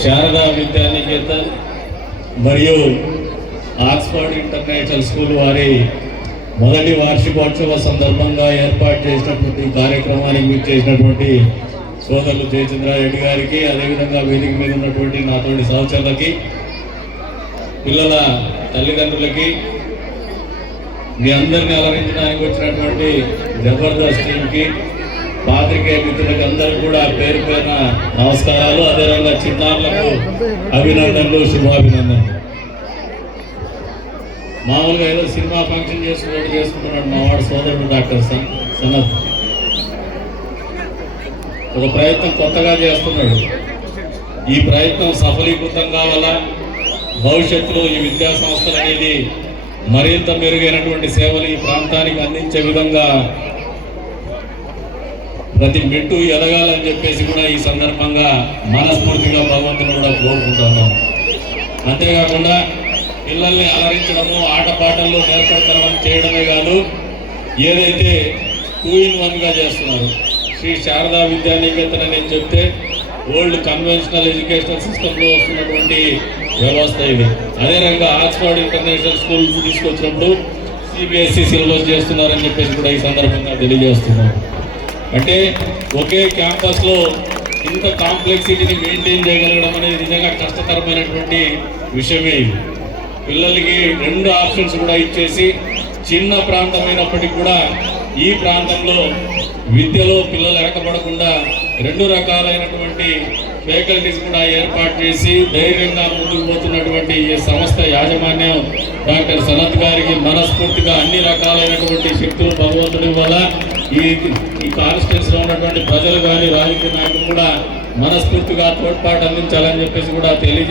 శారదా విద్యానికేతన్ మరియు Oxford international school వారి మొదటి వార్షికోత్సవ సందర్భంగా ఏర్పాటు చేసినటువంటి కార్యక్రమానికి మీరు చేసినటువంటి సోదరులు జయచంద్రారెడ్డి గారికి, అదేవిధంగా వేదిక మీద ఉన్నటువంటి నాతోటి సహచరులకి, పిల్లల తల్లిదండ్రులకి, మీ అందరిని అలరించడానికి వచ్చినటువంటి జబర్దస్త్ టీంకి, పాత్రికేయ మిత్రులకి అందరూ కూడా పేరు పేరున నమస్కారాలు. అదేవిధంగా చిన్నారులకు అభినందనలు, శుభాభినందనలు. మామూలుగా ఏదో సినిమా ఫంక్షన్ చేసుకుంటున్నాడు మా వాడు సోదరుడు డాక్టర్ సనత్. ఒక ప్రయత్నం కొత్తగా చేస్తున్నాడు. ఈ ప్రయత్నం సఫలీకృతం కావాలా, భవిష్యత్తులో ఈ విద్యా సంస్థలు అనేది మరింత మెరుగైనటువంటి సేవలు ఈ ప్రాంతానికి అందించే విధంగా ప్రతి మెట్టు ఎదగాలని చెప్పేసి కూడా ఈ సందర్భంగా మనస్ఫూర్తిగా భగవంతుని కూడా కోరుకుంటున్నాం. అంతేకాకుండా పిల్లల్ని అలరించడము, ఆటపాటల్లో నేర్పడతనం చేయడమే కాదు, ఏదైతే 2-in-1గా చేస్తున్నారు. శ్రీ శారదా విద్యానికేతన్ అని చెప్తే ఓల్డ్ కన్వెన్షనల్ ఎడ్యుకేషనల్ సిస్టంలో వస్తున్నటువంటి వ్యవస్థ ఇది. అదే రకంగా ఆక్స్ఫర్డ్ ఇంటర్నేషనల్ స్కూల్ తీసుకొచ్చినప్పుడు CBSE సిలబస్ చేస్తున్నారని చెప్పేసి కూడా ఈ సందర్భంగా తెలియజేస్తున్నారు. అంటే ఒకే క్యాంపస్లో ఇంత కాంప్లెక్సిటీని మెయింటైన్ చేయగలగడం అనేది నిజంగా కష్టతరమైనటువంటి విషయమే. ఇది పిల్లలకి 2 ఆప్షన్స్ కూడా ఇచ్చేసి, చిన్న ప్రాంతమైనప్పటికీ కూడా ఈ ప్రాంతంలో విద్యలో పిల్లలు వెనకబడకుండా 2 రకాలైనటువంటి ఫ్యాకల్టీస్ కూడా ఏర్పాటు చేసి ధైర్యంగా ముందుకు పోతున్నటువంటి ఈ సంస్థ యాజమాన్యం డాక్టర్ సనత్ గారికి మనస్ఫూర్తిగా అన్ని రకాలైనటువంటి శక్తులు భగవంతుడి వల్ల ఈ కాన్స్టిట్యూన్సీలో ఉన్నటువంటి ప్రజలు కానీ రాజకీయ నాయకులు కూడా మనస్ఫూర్తిగా తోడ్పాటు అందించాలని చెప్పేసి కూడా తెలియజేస్తారు.